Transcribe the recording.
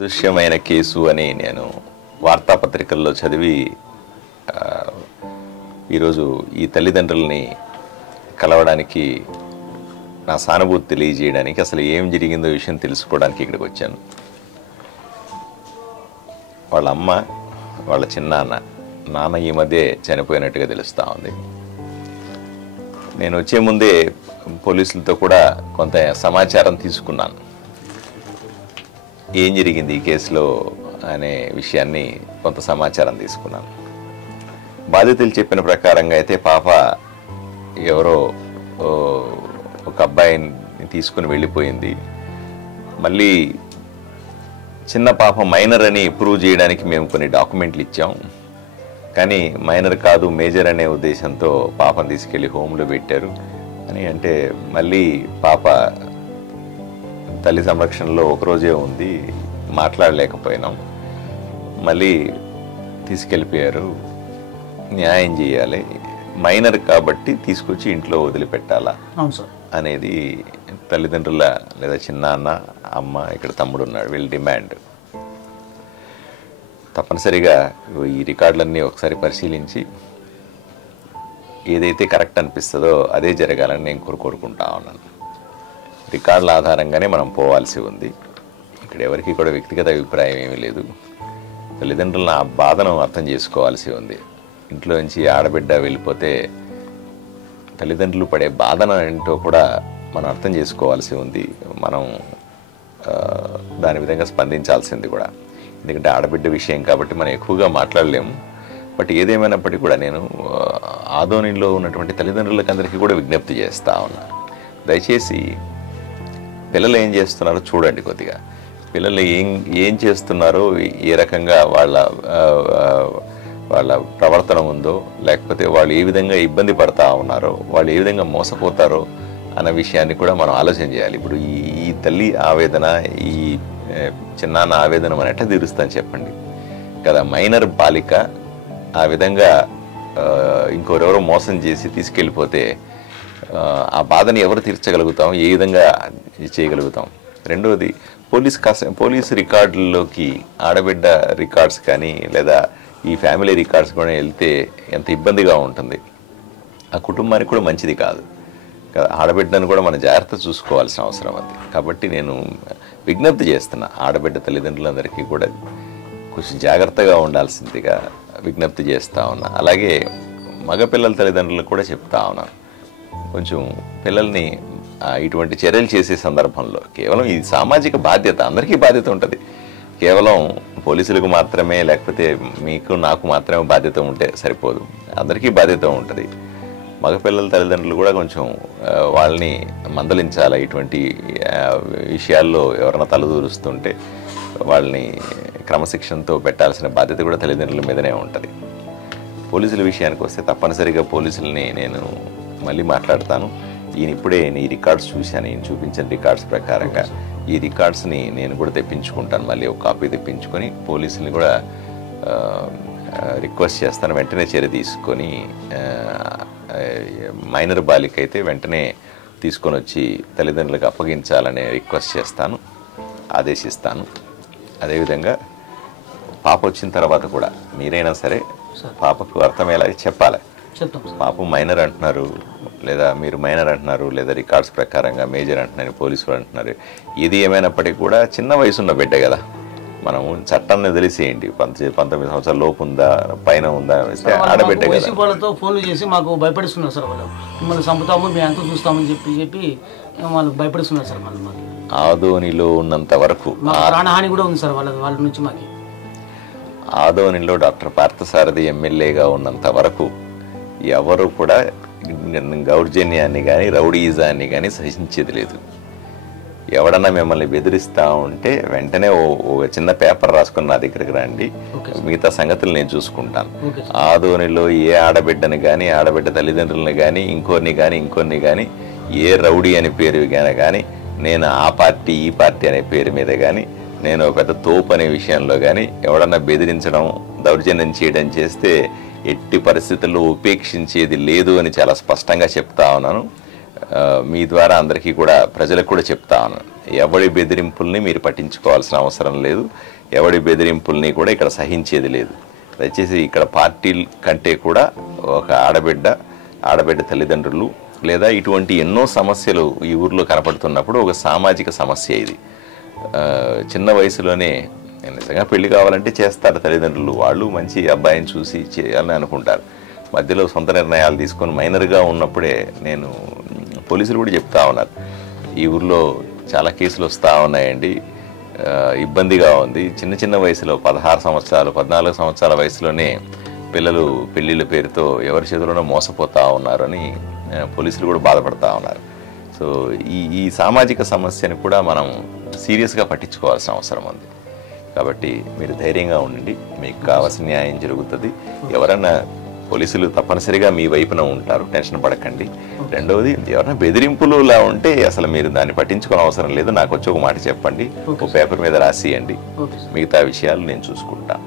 దృశ్యమైన case అని నేను వార్తాపత్రికల్లో చదివి ఈరోజు ఈ తల్లిదండ్రుల్ని కలవడానికి నా సానుభూతి తెలియజేయడానికి అసలు ఏం జరిగిందో విషయం తెలుసుకోవడానికి ఇక్కడికి వచ్చాను. వాళ్ళ అమ్మ, వాళ్ళ నాన్న ఈ మధ్య చనిపోయినట్టుగా తెలుస్తూ ఉంది. నేను వచ్చే ముందే పోలీసులతో కూడా కొంత సమాచారం తీసుకున్నాను. ఏం జరిగింది ఈ కేసులో అనే విషయాన్ని కొంత సమాచారం తీసుకున్నాను. బాధితులు చెప్పిన ప్రకారంగా అయితే పాప ఎవరో ఒక అబ్బాయిని తీసుకుని వెళ్ళిపోయింది. మళ్ళీ చిన్న పాప మైనర్ అని ప్రూవ్ చేయడానికి మేము కొన్ని డాక్యుమెంట్లు ఇచ్చాం. కానీ మైనర్ కాదు, మేజర్ అనే ఉద్దేశంతో పాపను తీసుకెళ్ళి హోమ్లో పెట్టారు అని అంటే మళ్ళీ పాప తల్లి సంరక్షణలో ఒకరోజే ఉంది, మాట్లాడలేకపోయినాం, మళ్ళీ తీసుకెళ్ళిపోయారు, న్యాయం చేయాలి, మైనర్ కాబట్టి తీసుకొచ్చి ఇంట్లో వదిలిపెట్టాలా అనేది తల్లిదండ్రుల లేదా చిన్నాన్న, అమ్మ, ఇక్కడ తమ్ముడు ఉన్నాడు, వీళ్ళ డిమాండ్. తప్పనిసరిగా ఈ రికార్డులన్నీ ఒకసారి పరిశీలించి ఏదైతే కరెక్ట్ అనిపిస్తుందో అదే జరగాలని నేను కోరుకుంటా ఉన్నాను. రికార్డుల ఆధారంగానే మనం పోవాల్సి ఉంది. ఇక్కడ ఎవరికి కూడా వ్యక్తిగత అభిప్రాయం ఏమీ లేదు. తల్లిదండ్రులను ఆ బాధను అర్థం చేసుకోవాల్సి ఉంది. ఇంట్లో నుంచి ఆడబిడ్డ వెళ్ళిపోతే తల్లిదండ్రులు పడే బాధన ఏంటో కూడా మనం అర్థం చేసుకోవాల్సి ఉంది. మనం దాని విధంగా స్పందించాల్సింది కూడా. ఎందుకంటే ఆడబిడ్డ విషయం కాబట్టి మనం ఎక్కువగా మాట్లాడలేము. బట్ ఏదేమైనప్పటికీ కూడా నేను ఆదోనిలో ఉన్నటువంటి తల్లిదండ్రులకు అందరికీ కూడా విజ్ఞప్తి చేస్తూ ఉన్నా. దయచేసి పిల్లలు ఏం చేస్తున్నారో చూడండి. కొద్దిగా పిల్లలు ఏం చేస్తున్నారో, ఏ రకంగా వాళ్ళ ప్రవర్తన ఉందో, లేకపోతే వాళ్ళు ఏ విధంగా ఇబ్బంది పడతా ఉన్నారో, వాళ్ళు ఏ విధంగా మోసపోతారో అన్న విషయాన్ని కూడా మనం ఆలోచన చేయాలి. ఇప్పుడు ఈ తల్లి ఆవేదన, ఈ చిన్నాన్న ఆవేదన మనం ఎట్లా తీరుస్తాను చెప్పండి కదా. మైనర్ బాలిక ఆ విధంగా ఇంకోరెవరో మోసం చేసి తీసుకెళ్ళిపోతే ఆ బాధని ఎవరు తీర్చగలుగుతాం, ఏ విధంగా చేయగలుగుతాం? రెండవది, పోలీస్ రికార్డుల్లోకి ఆడబిడ్డ రికార్డ్స్ కానీ లేదా ఈ ఫ్యామిలీ రికార్డ్స్ కూడా వెళ్తే ఎంత ఇబ్బందిగా ఉంటుంది. ఆ కుటుంబానికి కూడా మంచిది కాదు. ఆడబిడ్డను కూడా మనం జాగ్రత్త చూసుకోవాల్సిన అవసరం ఉంది. కాబట్టి నేను విజ్ఞప్తి చేస్తున్నా, ఆడబిడ్డ తల్లిదండ్రులందరికీ కూడా కొంచెం జాగ్రత్తగా ఉండాల్సిందిగా విజ్ఞప్తి చేస్తూ ఉన్నా. అలాగే మగపిల్లల తల్లిదండ్రులకు కూడా చెప్తా ఉన్నాను, కొంచెం పిల్లల్ని ఇటువంటి చర్యలు చేసే సందర్భంలో కేవలం ఇది సామాజిక బాధ్యత, అందరికీ బాధ్యత ఉంటుంది. కేవలం పోలీసులకు మాత్రమే లేకపోతే మీకు నాకు మాత్రమే బాధ్యత ఉంటే సరిపోదు, అందరికీ బాధ్యత ఉంటుంది. మగపిల్లల తల్లిదండ్రులు కూడా కొంచెం వాళ్ళని మందలించాలి. ఇటువంటి విషయాల్లో ఎవరైనా తలదూరుస్తుంటే వాళ్ళని క్రమశిక్షణతో పెట్టాల్సిన బాధ్యత కూడా తల్లిదండ్రుల మీదనే ఉంటుంది. పోలీసుల విషయానికి వస్తే తప్పనిసరిగా పోలీసులని నేను మళ్ళీ మాట్లాడతాను. ఇప్పుడే ఈ రికార్డ్స్ చూశాను, ఈయన చూపించిన రికార్డ్స్ ప్రకారంగా ఈ రికార్డ్స్ని నేను కూడా తెప్పించుకుంటాను. మళ్ళీ ఒక కాపీ తెప్పించుకొని పోలీసుల్ని కూడా రిక్వెస్ట్ చేస్తాను, వెంటనే చర్య తీసుకొని మైనర్ బాలిక అయితే వెంటనే తీసుకొని వచ్చి తల్లిదండ్రులకు అప్పగించాలని రిక్వెస్ట్ చేస్తాను, ఆదేశిస్తాను. అదేవిధంగా పాప వచ్చిన తర్వాత కూడా మీరైనా సరే పాపకు అర్థమయ్యేలాగా చెప్పాలి. పాప మైనర్ అంటున్నారు, లేదా మీరు మైనర్ అంటున్నారు, లేదా రికార్డ్స్ ప్రకారంగా మేజర్ అంటున్నారు, పోలీసులు అంటున్నారు. ఇది ఏమైనప్పటికీ కూడా చిన్న వయసున్న బిడ్డ కదా, మనము చట్టాన్ని వదిలేసేయండి. 19 సంవత్సరాల లోపు ఉందా, పైన ఉందా, ఆడబిడ్డ కదా. వాళ్ళతో ఫోన్లు చేసి మాకు భయపడిస్తున్నారు సార్. వాళ్ళు మిమ్మల్ని చంపుతాము, మేము ఎంత చూస్తామని చెప్పి వాళ్ళు భయపడిస్తున్నారు సార్. మళ్ళీ మాకు ఆదోనిలో ఉన్నంత వరకు ప్రాణహాని కూడా ఉంది సార్ వాళ్ళ నుంచి మాకు. ఆదోనిలో డాక్టర్ పార్థసారథి ఎమ్మెల్యేగా ఉన్నంత వరకు ఎవరు కూడా దౌర్జన్యాన్ని కానీ రౌడీయిజాన్ని కానీ సహించేది లేదు. ఎవడన్నా మిమ్మల్ని బెదిరిస్తూ ఉంటే వెంటనే ఓ చిన్న పేపర్ రాసుకుని నా దగ్గరికి రండి, మిగతా సంగతులు నేను చూసుకుంటాను. ఆదోనిలో ఏ ఆడబిడ్డని కానీ, ఆడబిడ్డ తల్లిదండ్రులని కానీ, ఇంకొన్ని కానీ ఏ రౌడీ అనే పేరు కానీ, నేను ఆ పార్టీ ఈ పార్టీ అనే పేరు మీద కానీ, నేను పెద్ద తోపు అనే విషయంలో కానీ ఎవడన్నా బెదిరించడం, దౌర్జన్యం చేయడం చేస్తే ఎట్టి పరిస్థితుల్లో ఉపేక్షించేది లేదు అని చాలా స్పష్టంగా చెప్తా ఉన్నాను. మీ ద్వారా అందరికీ కూడా ప్రజలకు కూడా చెప్తాను, ఎవడి బెదిరింపుల్ని మీరు పట్టించుకోవాల్సిన అవసరం లేదు, ఎవడి బెదిరింపుల్ని కూడా ఇక్కడ సహించేది లేదు. దయచేసి ఇక్కడ పార్టీల కంటే కూడా ఒక ఆడబిడ్డ తల్లిదండ్రులు లేదా ఇటువంటి ఎన్నో సమస్యలు ఈ ఊర్లో కనపడుతున్నప్పుడు ఒక సామాజిక సమస్య ఇది. చిన్న వయసులోనే నిజంగా పెళ్లి కావాలంటే చేస్తారు తల్లిదండ్రులు, వాళ్ళు మంచి అబ్బాయిని చూసి చేయాలని అనుకుంటారు. మధ్యలో సొంత నిర్ణయాలు తీసుకొని మైనర్గా ఉన్నప్పుడే నేను పోలీసులు కూడా చెప్తా ఉన్నారు, ఈ ఊర్లో చాలా కేసులు వస్తూ ఉన్నాయండి, ఇబ్బందిగా ఉంది. చిన్న వయసులో 16 సంవత్సరాలు 14 సంవత్సరాల వయసులోనే పిల్లలు పెళ్ళిళ్ళ పేరుతో ఎవరి చేతిలోనో మోసపోతూ ఉన్నారని పోలీసులు కూడా బాధపడతా ఉన్నారు. సో ఈ సామాజిక సమస్యని కూడా మనం సీరియస్గా పట్టించుకోవాల్సిన అవసరం ఉంది. కాబట్టి మీరు ధైర్యంగా ఉండండి, మీకు కావాల్సిన న్యాయం జరుగుతుంది. ఎవరన్నా పోలీసులు తప్పనిసరిగా మీ వైపున ఉంటారు, టెన్షన్ పడకండి. రెండవది, ఎవరైనా బెదిరింపులులా ఉంటే అసలు మీరు దాన్ని పట్టించుకోని అవసరం లేదు, నాకు వచ్చి ఒక మాట చెప్పండి, ఒక పేపర్ మీద రాసియండి, మిగతా విషయాలు నేను చూసుకుంటాను.